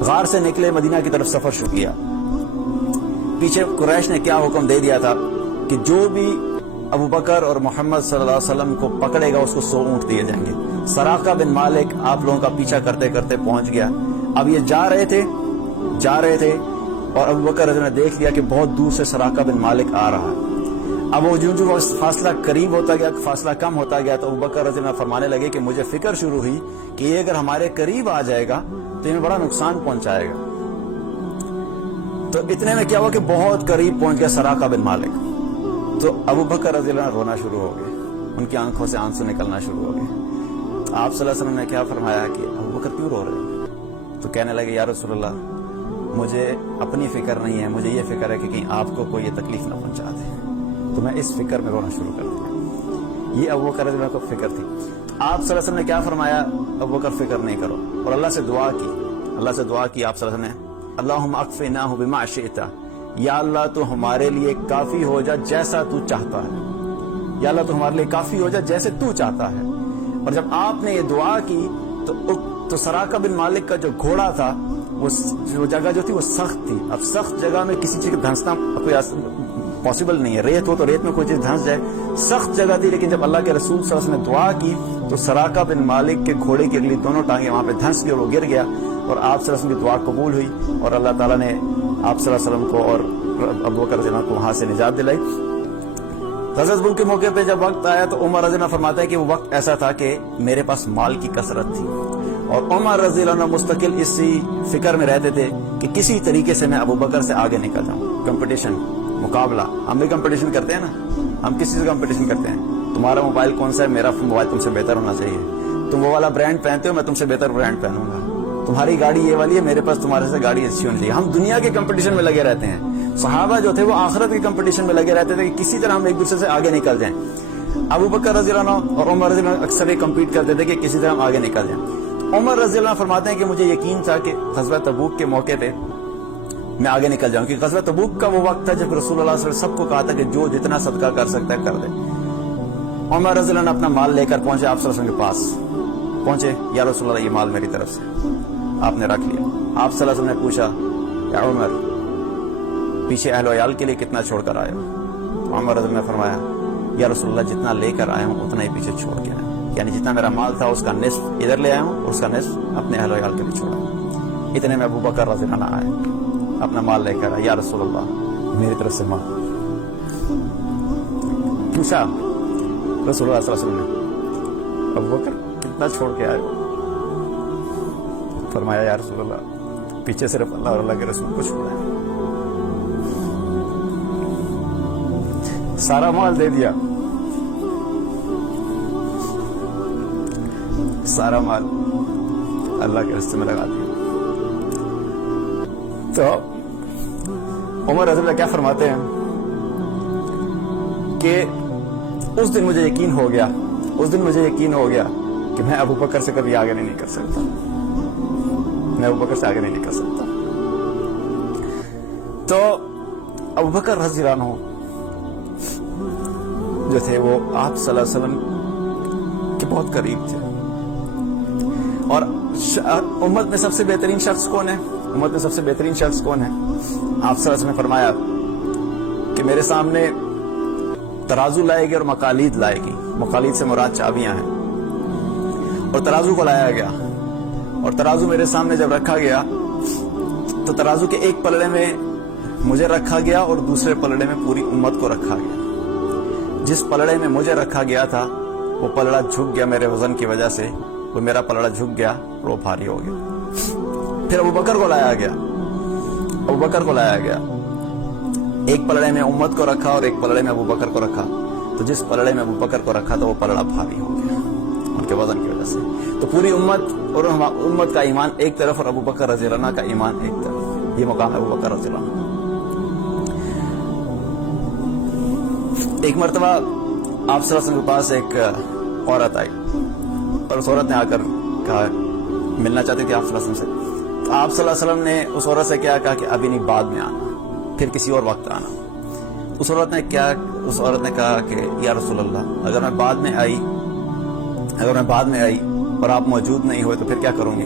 غار سے نکلے، مدینہ کی طرف سفر شروع کیا۔ پیچھے قریش نے کیا حکم دے دیا تھا کہ جو بھی ابو بکر اور محمد صلی اللہ علیہ وسلم کو پکڑے گا اس کو 100 اونٹ دیے جائیں گے۔ سراقہ بن مالک آپ لوگوں کا پیچھا کرتے کرتے پہنچ گیا۔ اب یہ جا رہے تھے اور ابو بکر رضی اللہ عنہ نے دیکھ لیا کہ بہت دور سے سراقہ بن مالک آ رہا ہے۔ اب وہ جو فاصلہ قریب ہوتا گیا، فاصلہ کم ہوتا گیا، تو ابو بکر رضی اللہ عنہ فرمانے لگے کہ مجھے فکر شروع ہوئی کہ یہ اگر ہمارے قریب آ جائے گا تو انہیں بڑا نقصان پہنچائے گا۔ تو اتنے میں کیا ہوا کہ بہت قریب پہنچ گیا سراقہ بن مالک، تو ابو بکر رضی اللہ عنہ رونا شروع ہو گئے، ان کی آنکھوں سے آنسو نکلنا شروع ہو گئے۔ آپ صلی اللہ علیہ وسلم نے کیا فرمایا کہ ابو بکر کیوں رو رہے ہیں؟ تو کہنے لگے یا رسول اللہ مجھے اپنی فکر نہیں ہے، مجھے یہ فکر ہے کہ کہیں آپ کو کوئی یہ تکلیف نہ پہنچا دے، تو میں اس فکر میں رونا شروع کر دیا۔ یہ ابو بکر رضی اللہ عنہ کو فکر تھی۔ آپ صلی اللہ علیہ وسلم نے کیا فرمایا؟ ابو بکر فکر نہیں کرو، اور اللہ سے دعا کی۔ آپ صلی اللہ علیہ وسلم نے اللہم اکفناہ بما شئت، یا اللہ تو ہمارے لیے کافی ہو جا جیسا تو چاہتا ہے، یا اللہ تو ہمارے لیے کافی ہو جا جیسے تو چاہتا ہے۔ اور جب آپ نے یہ دعا کی تو سراقہ بن مالک کا جو گھوڑا تھا وہ جگہ جو تھی وہ سخت تھی۔ اب سخت جگہ میں کسی چیز کا دھنسنا کوئی پاسبل نہیں ہے، ریت ہو تو ریت میں کوئی چیز دھنس جائے، سخت جگہ تھی، لیکن جب اللہ کے رسول صلی اللہ علیہ وسلم نے دعا کی تو سراقہ بن مالک کے گھوڑے کی اگلی دونوں ٹانگیں وہاں پہ دھنس گئی اور وہ گر گیا، اور آپ صلی اللہ علیہ وسلم کی دعا قبول ہوئی، اور اللہ تعالیٰ نے آپ صلی اللہ علیہ وسلم کو اور ابو بکر رضی اللہ عنہ کو وہاں سے نجات دلائی۔ غزوہ تبوک کے موقع پہ جب وقت آیا تو عمر رضی اللہ عنہ فرماتا ہے کہ وہ وقت ایسا تھا کہ میرے پاس مال کی کثرت تھی، اور عمر رضی اللہ عنہ مستقل اسی فکر میں رہتے تھے کہ کسی طریقے سے میں ابو بکر سے آگے نکل جاؤں۔ کمپٹیشن، مقابلہ، ہم بھی کمپٹیشن کرتے ہیں نا، ہم کسی سے کمپٹیشن کرتے ہیں، تمہارا موبائل کون سا ہے، میرا موبائل تم سے بہتر ہونا چاہیے، تم وہ والا برانڈ پہنتے ہو میں تم سے بہتر برانڈ پہنوں گا، تمہاری گاڑی یہ والی ہے میرے پاس تمہارے سے گاڑی اچھی ہونی چاہیے۔ ہم دنیا کے کمپٹیشن میں لگے رہتے ہیں۔ صحابہ جو تھے وہ آخرت کے کمپٹیشن میں لگے رہتے تھے کہ کسی طرح ہم ایک دوسرے سے آگے نکل جائیں۔ ابو بکر رضی اللہ عنہ اور عمر رضی اللہ عنہ اکثر کمپیٹ کرتے تھے کہ کسی طرح ہم آگے نکل جائیں۔ عمر رضی اللہ عنہ فرماتے ہیں کہ مجھے یقین تھا کہ غزوہ تبوک کے موقع پہ میں آگے نکل جاؤں، کیونکہ غزوہ تبوک کا وہ وقت تھا جب رسول اللہ صلی اللہ علیہ وسلم سب کو کہا تھا کہ جو جتنا صدقہ کر سکتا ہے کر دے۔ عمر رضی اللہ عنہ اپنا مال لے کر پہنچے آپ صلی اللہ علیہ وسلم کے پاس، پہنچے یا رسول اللہ یہ مال میری طرف سے آپ نے رکھ لیا۔ آپ صلی اللہ علیہ وسلم نے پوچھا یا عمر پیچھے اہل و عیال کے لیے کتنا چھوڑ کر آئے ہو؟ عمر رضی اللہ عنہ نے فرمایا یا رسول اللہ جتنا لے کر آیا ہوں اتنا ہی پیچھے چھوڑ کے آیا ہوں، یعنی جتنا میرا مال تھا اس کا نصف ادھر لے آیا ہوں اور اس کا نصف اپنے اہل و عیال کے لیے چھوڑا۔ اتنے میں ابو بکر رضی اللہ عنہ آئے، اپنا مال لے کر آئے، یا رسول اللہ میری طرف سے مال۔ پوچھا رسول اللہ صلی اللہ علیہ وسلم نے ابو بکر کتنا چھوڑ کے آئے؟ فرمایا یا رسول اللہ پیچھے صرف اللہ اور اللہ کے رسول کو چھوڑا ہے، سارا مال دے دیا، سارا مال اللہ کے راستے میں لگا دیا۔ تو عمر رضی اللہ کیا فرماتے ہیں کہ اس دن مجھے یقین ہو گیا کہ میں ابو بکر سے کبھی آگے نہیں نکل سکتا، میں ابو بکر سے آگے نہیں نکل سکتا۔ تو ابو بکر رضی اللہ عنہ جو تھے وہ آپ صلی اللہ علیہ وسلم کے بہت قریب تھے، اور امت میں سب سے بہترین شخص کون ہے؟ امت میں سب سے بہترین شخص کون ہے؟ آپ صلی اللہ علیہ وسلم نے فرمایا کہ میرے سامنے ترازو لائے گی اور مقالید لائے گی، مقالید سے مراد چابیاں ہیں، اور ترازو کو لایا گیا، اور ترازو میرے سامنے جب رکھا گیا تو ترازو کے ایک پلڑے میں مجھے رکھا گیا اور دوسرے پلڑے میں پوری امت کو رکھا گیا۔ جس پلڑے میں مجھے رکھا گیا تھا وہ پلڑا جھک گیا میرے وزن کی وجہ سے، وہ میرا پلڑا جھک گیا اور وہ بھاری ہو گیا۔ پھر ابو بکر کو لایا گیا، ایک پلڑے میں امت کو رکھا اور ایک پلڑے میں ابو بکر کو رکھا، تو جس پلڑے میں ابو بکر کو رکھا تو وہ پلڑا بھاری ہو گیا ان کے وزن کی وجہ سے۔ تو پوری امت اور امت کا ایمان ایک طرف اور ابو بکر رضی اللہ عنہ کا ایمان ایک طرف، یہ مقام ہے ابو بکر رضی اللہ عنہ۔ ایک مرتبہ آپ صلی اللہ علیہ وسلم کے پاس ایک عورت آئی، اور اس عورت نے آ کر کہا ملنا چاہتی تھی آپ صلی اللہ علیہ وسلم سے، تو آپ صلی اللہ علیہ وسلم نے اس عورت سے کیا کہا کہ ابھی نہیں، بعد میں آنا، پھر کسی اور وقت آنا۔ اس عورت نے کہا کہ یا رسول اللہ اگر میں بعد میں آئی اور آپ موجود نہیں ہوئے تو پھر کیا کروں گی؟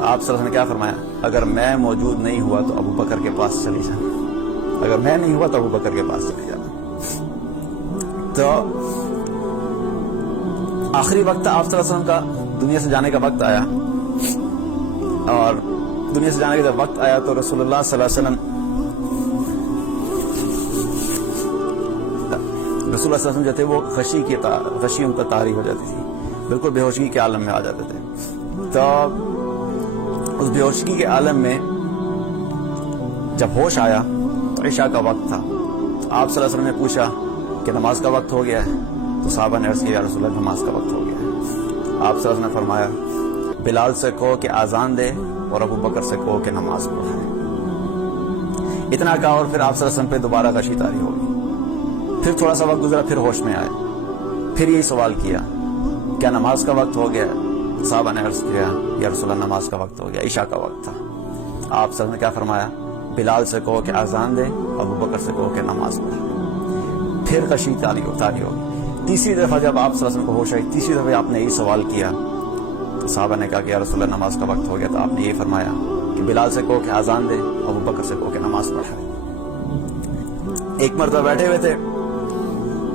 آپ صلی اللہ علیہ وسلم نے کیا فرمایا؟ اگر میں موجود نہیں ہوا تو ابو بکر کے پاس چلی جانا، اگر میں نہیں ہوا تو ابو بکر کے پاس چلی جانا۔ تو آخری وقت آپ صلی اللہ علیہ وسلم کا دنیا سے جانے کا وقت آیا، اور دنیا سے جانے کا جب وقت آیا تو رسول اللہ صلی اللہ علیہ وسلم جو تھے وہ خشی ان پر طاری ہو جاتی تھی، بالکل بے ہوشی کے عالم میں آ جاتے تھے۔ تو اس بے ہوشی کے عالم میں جب ہوش آیا تو عشاء کا وقت تھا، تو آپ صلی اللہ علیہ وسلم نے پوچھا کہ نماز کا وقت ہو گیا ہے؟ تو صحابہ نے عرض کیا یا رسول اللہ نماز کا وقت ہو گیا ہے۔ آپ صلی اللہ علیہ وسلم نے فرمایا بلال سے کہو کہ آزان دے اور ابو بکر سے کہو کہ نماز پڑھائے۔ اتنا کہا اور پھر آپ صلی اللہ علیہ وسلم پہ دوبارہ غشی طاری ہو گئی۔ پھر تھوڑا سا وقت گزرا، پھر ہوش میں آئے، پھر یہی سوال کیا کیا نماز کا وقت ہو گیا؟ صحابہ نے عرض کیا یا رسول اللہ نماز کا وقت ہو گیا، عشاء کا وقت تھا۔ آپ صلی اللہ علیہ وسلم نے کیا فرمایا؟ بلال سے کہو کہ آزان دے، ابو بکر سے کہو کہ نماز پڑھائے۔ پھر غشی طاری ہوگی۔ تیسری دفعہ جب آپ صلی اللہ علیہ وسلم کو ہوش آئی، تیسری دفعہ آپ نے یہی سوال کیا تو صحابہ نے کہا کہ یا رسول اللہ نماز کا وقت ہو گیا، تو آپ نے یہ فرمایا کہ بلال سے کہو کہ آزان دے، ابو بکر سے کہو کہ نماز پڑھائے۔ ایک مرتبہ بیٹھے ہوئے تھے،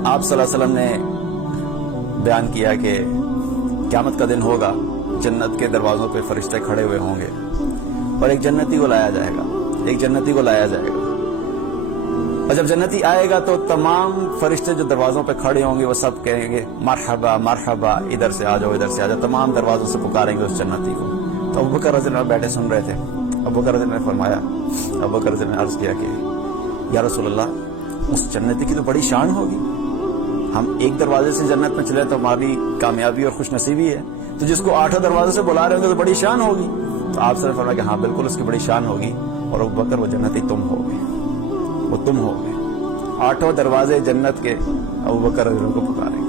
آپ صلی اللہ علیہ وسلم نے بیان کیا کہ قیامت کا دن ہوگا، جنت کے دروازوں پہ فرشتے کھڑے ہوئے ہوں گے اور ایک جنتی کو لایا جائے گا، اور جب جنتی آئے گا تو تمام فرشتے جو دروازوں پہ کھڑے ہوں گے وہ سب کہیں گے مرحبا مرحبا، ادھر سے آ جاؤ، ادھر سے آ جاؤ، تمام دروازوں سے پکاریں گے اس جنتی کو۔ تو ابو بکر رضی اللہ عنہ بیٹھے سن رہے تھے۔ ابو بکر رضی اللہ عنہ نے فرمایا، ابو بکر رضی اللہ عنہ نے عرض کیا کہ یا رسول اللہ اس جنتی کی تو بڑی شان ہوگی، ہم ایک دروازے سے جنت میں چلے تو ہماری کامیابی اور خوش نصیبی ہے، تو جس کو 8 دروازے سے بلا رہے ہوں گے تو بڑی شان ہوگی۔ تو آپ صلی اللہ علیہ وسلم نے فرمایا کہ ہاں بالکل اس کی بڑی شان ہوگی، اور ابو بکر وہ جنتی تم ہوگے، وہ تم ہوگے۔ 8 دروازے جنت کے ابو بکر رضی اللہ عنہ کو پکاریں گے۔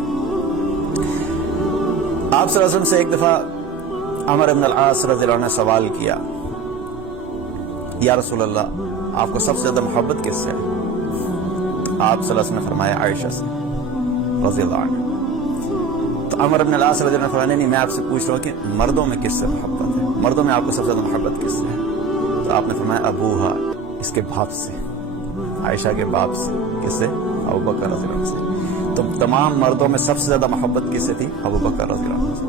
آپ صلی اللہ علیہ وسلم سے ایک دفعہ عمر بن العاص رضی اللہ عنہ نے سوال کیا یا رسول اللہ آپ کو سب سے زیادہ محبت کس سے ہے؟ آپ صلی اللہ علیہ وسلم نے فرمایا عائشہ سے رضی اللہ عنہ۔ تو عمر بن العاص رضی اللہ عنہ نے فرمایا نہیں، میں آپ سے پوچھ رہا ہوں کہ مردوں میں کس سے محبت ہے، مردوں میں آپ کو سب سے زیادہ محبت کس سے ہے؟ تو آپ نے فرمایا ابوہا، اس کے باپ سے، عائشہ کے باپ سے۔ کس سے؟ ابو بکر رضی اللہ عنہ سے۔ تو تمام مردوں میں سب سے زیادہ محبت کس سے تھی؟ ابو بکر رضی اللہ عنہ سے۔